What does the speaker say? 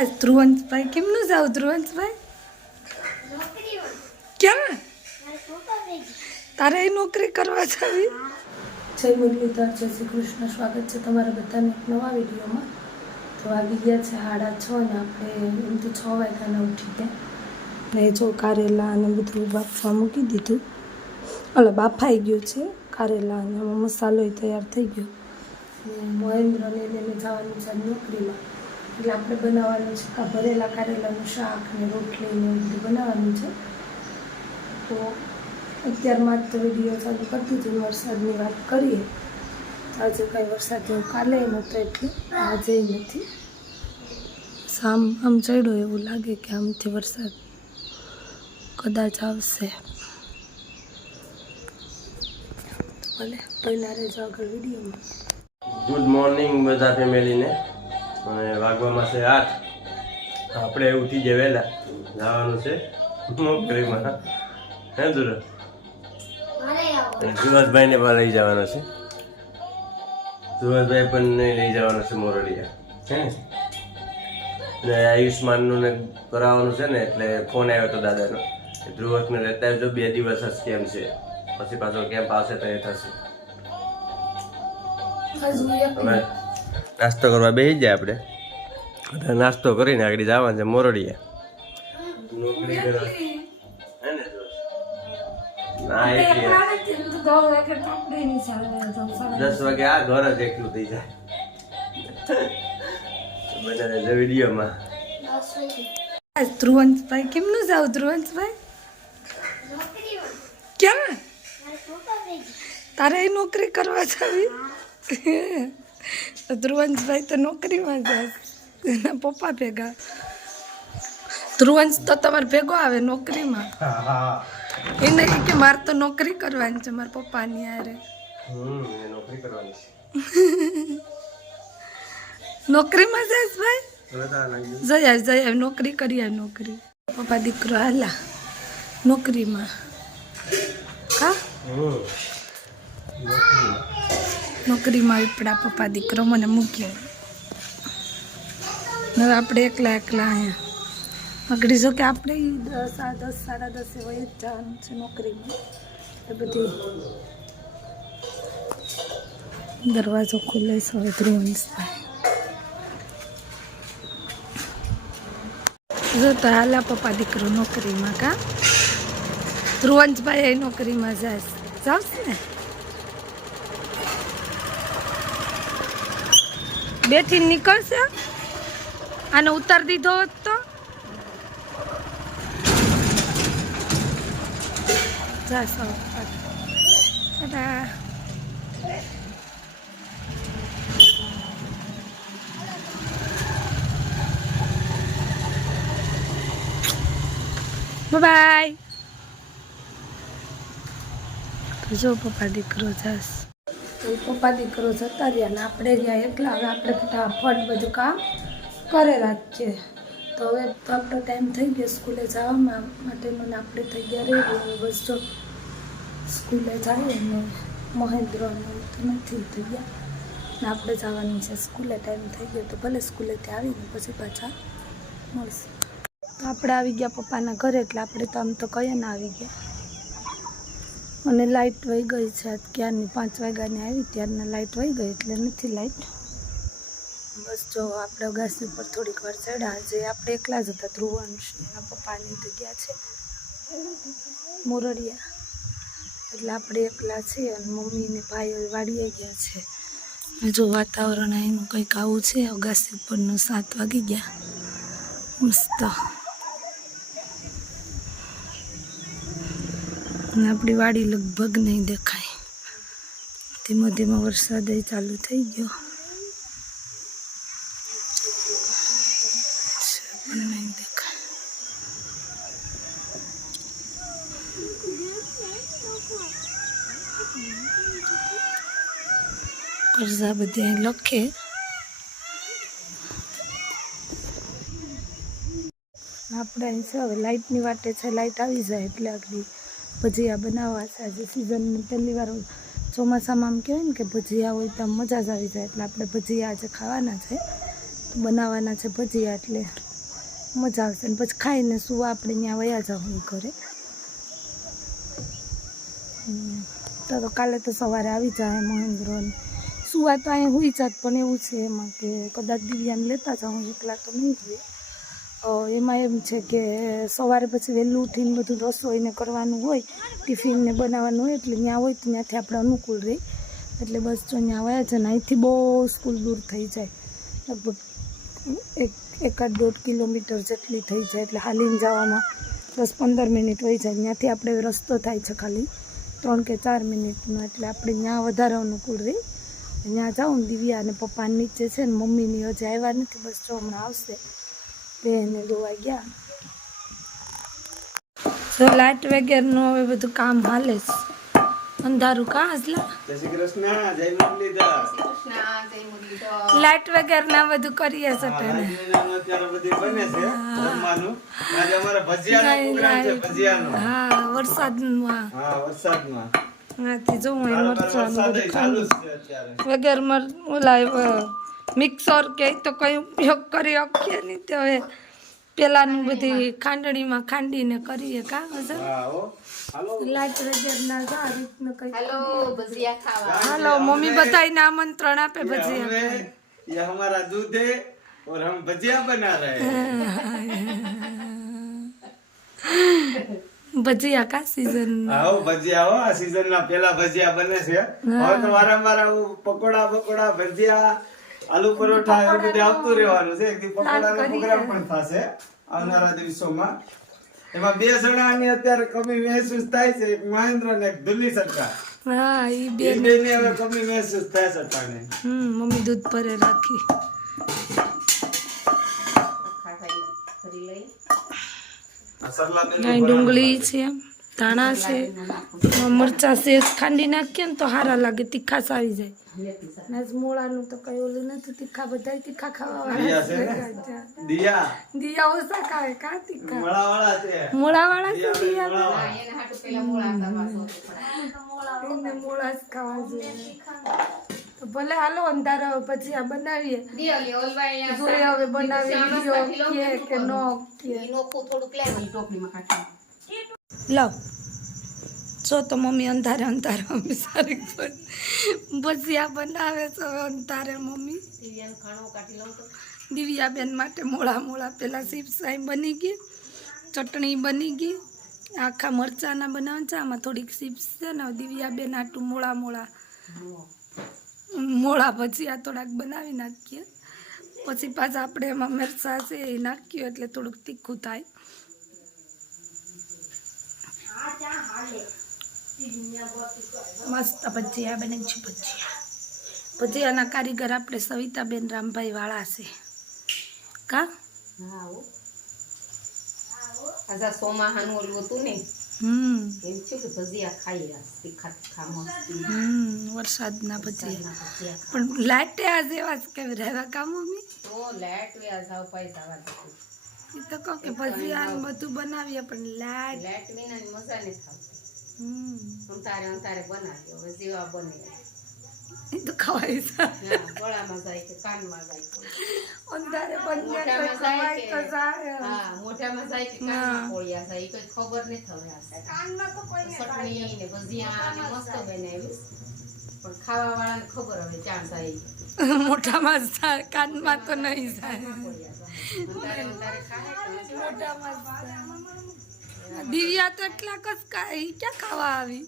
આજ ધ્રુવંશભાઈ કેમનું જાવ ધ્રુવંતભાઈ ક્યાં તારે એ નોકરી કરવા જવી જય મુરલીધર જય શ્રી કૃષ્ણ સ્વાગત છે તમારા બધાને એક નવા વિડીયોમાં તો આવી ગયા છે સાડા છ ને આપણે એમ તો છ વાગ્યાના ઉઠી ગયા ને જો કારેલા અને બધું બાફવા મૂકી દીધું એટલે બાફાઈ ગયું છે કારેલા અને મસાલો તૈયાર થઈ ગયો મહેન્દ્રને લઈને જવાનું છે નોકરીમાં એટલે આપણે બનાવવાનું છે કા ભરેલા કારેલાનું શાક ને રોટલી ને એવું બધું બનાવવાનું છે. તો અત્યારમાં જ તો વીડિયો ચાલુ કરતી હતી, વરસાદની વાત કરીએ. આજે કાંઈ વરસાદ જેવું કાલે નહોતો એટલે આજે નથી. આમ આમ ચડ્યો એવું લાગે કે આમથી વરસાદ કદાચ આવશે. ભલે પહેલાં રહેજો આગળ વિડીયોમાં. ગુડ મોર્નિંગ બધા ફેમિલીને અને વાગવામાં છે આઠ. આપણે ઉઠી જાય વહેલા. જવાનું છે. નોકરીમાં હે દુર સુરજભાઈને પણ લઈ જવાનો છે. સુરજભાઈ પણ લઈ જવાનો છે મોરડિયા. હે? ને આયુષ્માનનું ને કરાવવાનું છે ને એટલે ફોન આવ્યો હતો દાદાનો. ધ્રુવસને લેતા જો બે દિવસ જ કેમ છે. પછી પાછો કેમ્પ આવશે તો એ થશે. હવે નાસ્તો કરવા બેસી જાય આપણે. બધા નાસ્તો કરીને આગળ જવાનું છે મોરડીએ. દસ વાગે આ ઘર જ એકલું થઈ જાય. વિડીયોમાં. ધ્રુવંતભાઈ ધ્રુવંશભાઈ કેમનું જાવ ધ્રુવંશભાઈ કેમ તારે એ નોકરી કરવા જાવી? ધ્રુવંશભાઈ તો નોકરીમાં જાય એના પપ્પા ભેગા. ધ્રુવંશ તો તમારે ભેગો આવે નોકરીમાં. એને કે મારે તો નોકરી કરવાની છે મારા પપ્પાની યારે નોકરીમાં જઈશ ભાઈ? જયા આવ નોકરી કરી આવ નોકરી. પપ્પા દીકરો હાલા. નોકરીમાં. હમ નોકરીમાં આપણા પપ્પા દીકરો મને મૂક્યો. હવે આપણે એકલા એકલા અહીંયા. આગળ જો કે આપણે દસ, આ દસ, સાડા દસે વહી જ જવાનું છે નોકરીમાં. એ બધી દરવાજો ખુલે છે હવે ધ્રુવંશભાઈ. જો તો હાલા પપ્પા દીકરો નોકરીમાં કા? ધ્રુવંશભાઈ નોકરીમાં જાય જાવશે ને? બેઠી નીકળશે. આને ઉતાર દીધો હોત. તો. બાય જો પપ્પા દીકરો જાસ. પપ્પા દીકરો જતા રહ્યા ને આપણે રહ્યા એકલા. હવે આપણે ફટાફટ બધું કામ જ છે. તો હવે તો આપણો ટાઈમ થઈ ગયો સ્કૂલે જવામાં. માટે મને આપણે થઈ ગયા. હવે બસ જો સ્કૂલે જાય ને મહેન્દ્ર નથી થઈ ગયા. ને આપણે જવાનું છે. સ્કૂલે ટાઈમ થઈ ગયો તો ભલે સ્કૂલેથી આવીને પછી પાછા મળશે. તો આપણે આવી ગયા પપ્પાના ઘરે એટલે આપણે તો આમ તો કહીએ ને આવી ગયા. અને લાઇટ વહી ગઈ છે ક્યારની પાંચ વાગ્યાની આવી, ત્યારના લાઇટ વહી ગઈ એટલે નથી લાઇટ બસ જો આપણે ઘાસની ઉપર થોડીક વાર ચડ્યા. જે આપણે એકલા જ હતા ધ્રુવંશ ને પપ્પાની તો ગયા છે. મોરડિયા. એટલે આપણે એકલા છીએ અને મમ્મી ને ભાઈ વાડીએ ગયા છે. જો વાતાવરણ અહીંનું કંઈક આવું છે, અગાસી ઉપરનું સાત વાગી ગયા. મસ્ત. અને આપણી વાડી લગભગ નહીં દેખાય. ધીમો ધીમો વરસાદ ચાલુ થઈ ગયો. પણ નહીં દેખાય. કરજા બધે લખે. આપણે હવે લાઇટની વાટે છે લાઇટ આવી જાય એટલે આગળ ભજીયા બનાવવા છે. આજે સિઝનની પહેલી વાર ચોમાસામાં આમ કહેવાય ને કે ભજીયા હોય તો મજા જ આવી જાય. એટલે આપણે ભજીયા આજે ખાવાના છે. તો બનાવવાના છે ભજીયા એટલે મજા આવશે. ને પછી ખાઈને સુવા આપણે ત્યાં વયા જવું ઘરે. તો કાલે તો સવારે આવી જાય મહેન્દ્રોને સુવા તો અહીંયા હોઈ જાત પણ એવું છે એમાં કે કદાચ દિવ્યાને લેતા જાઉં. એકલા તો નહીં જોઈએ. એમાં એમ છે કે સવારે પછી વહેલું ઉઠીને બધું રસોઈને કરવાનું હોય, ટિફિનને બનાવવાનું હોય, એટલે ત્યાં હોય તો ત્યાંથી આપણે અનુકૂળ રહી. એટલે બસ જો ત્યાં આવ્યા છે ને અહીંથી બહુ સ્કૂલ દૂર થઈ જાય. લગભગ એક, એકાદ દોઢ કિલોમીટર જેટલી થઈ જાય, એટલે હાલીને જવામાં દસ પંદર મિનિટ હોય જાય. ત્યાંથી આપણે રસ્તો થાય છે ખાલી ત્રણ કે ચાર મિનિટનો, એટલે આપણે ત્યાં વધારે અનુકૂળ રહી. ત્યાં જાઉં દિવ્યા અને પપ્પા નીચે છે ને મમ્મીની હજી આવ્યા નથી, બસ જો હમણાં આવશે. બેને દોવા ગયા જો લાઇટ વગેરેનું હવે બધું કામ હાલે છે અંધારું કા હસલા લાઇટ શ્રી કૃષ્ણ જય મુરલીધર. લાઇટ વગેરેના બધું કરીએ છે તેને રાજવીરાનું અત્યારે બધું બને છે જમવાનું આજે અમારે ભજીયાનો પ્રોગ્રામ છે ભજીયાનો. હા વરસાદમાં. હા વરસાદમાં. હાથી જો હું વરસાદ બધું વગર મર ઓલા મિક્સર કે તો કંઈ ઉપયોગ કરી શકીએ નહીં. તો હવે પેલાનું બધી ખાંડણીમાં ખાંડીને કરીએ કા હસન લાઈટ રજરના હાલો મમ્મી બધાઈને આમંત્રણ આપે ભજીયા. યે હમારા દૂધ હમ ભજીયા બના ભજીયા કા સીઝન આવો ભજીયા હો આ સીઝન ના પેલા ભજીયા બને છે. હવે તો વારંવાર પકોડા પકોડા ભજીયા આલુ પરોઠા એવું બધું આપતું રહેવાનું છે. એક પકોડાનો પ્રોગ્રામ પણ થશે આવનારા દિવસોમાં. એમાં બે જણાની અત્યારે કમી મહેસૂસ થાય છે. મહેન્દ્ર ને દિલ્હી સરકાર. હા ઈ બે ને હવે કમી મહેસૂસ થાય સરકારને હમ મમ્મી દૂધ પરે રાખી. આ ડુંગળી છે. ધાણા છે મરચાં છે ખાંડી નાખીએ ને તો સારા લાગે તીખાસ આવી જાય. નાજ મોળાનું તો કઈ ઓલું નથી તીખા બધા તીખા ખાવા દિયા ઓછા ખાવે કા તીખા? મોળા વાળા છે દિયા મળાવાળા. એને હાટુ પેલા મોળા જ ખાવા જોઈએ. તો ભલે હાલો અંધારો પછી આ બનાવીએ. હવે બનાવીએ કે નો કે. નોખું થોડુંક લે ટોપલીમાં કાઢી લાવ જો તો મમ્મી અંધારે અંધારે મમ્મી સારી ભજીયા બનાવે છે અંધારે મમ્મી. દિવ્યાબેન માટે મોળા મોળા પેલા સીપસાઈ બની ગઈ ચટણી બની ગઈ આખા મરચાના બનાવે છે આમાં થોડીક સીપ્સ છે ને દિવ્યાબેન આટું મોળા મોળા મોળા ભજીયા થોડાક બનાવી નાખીએ. પછી પાછા આપણે એમાં મરચા છે એ નાખીએ એટલે થોડુંક તીખું થાય. મસ્ત ભજીયા બને છે ભજીયા. ભજીયાના કારીગર આપણે સવિતાબેન રામભાઈ વાળા છે. કા? આજા સોમાહાનું ઓલું હતું ને હમ. એમ છે કે ભજીયા ખાઈ આ તીખા તીખા મસ્તી. હમ વરસાદના ભજીયા. પણ લાઈટે આજે એવા કે રહેવા કામ મમ્મી? તો લેટ આ જાવ એ તો કહો કે ભજીયા બધું બનાવીએ પણ લાઈટ લેટ વિના મજા નહીં આવતી. હમ. અંતારે અંતારે બનાવ્યો હવે જેવા બને. એ તો ખવાય છે. ગળામાં જાય કે કાનમાં જાય અંધારે બન્યા તો મોઢામાં જાય ખવાય તો જાય હા મોઢામાં જાય કે કાનમાં પોળિયા જાય એ કઈ ખબર નહીં થવે કાનમાં તો કોઈ ચટણી ને ભજીયા ને મસ્ત બનાવીશ પણ ખાવા વાળાને ખબર હવે જાય. મોટામાં જાય કાનમાં તો નહીં જાય. દિવ્યા તો એટલા કસ ક્યાં ખાવા આવી?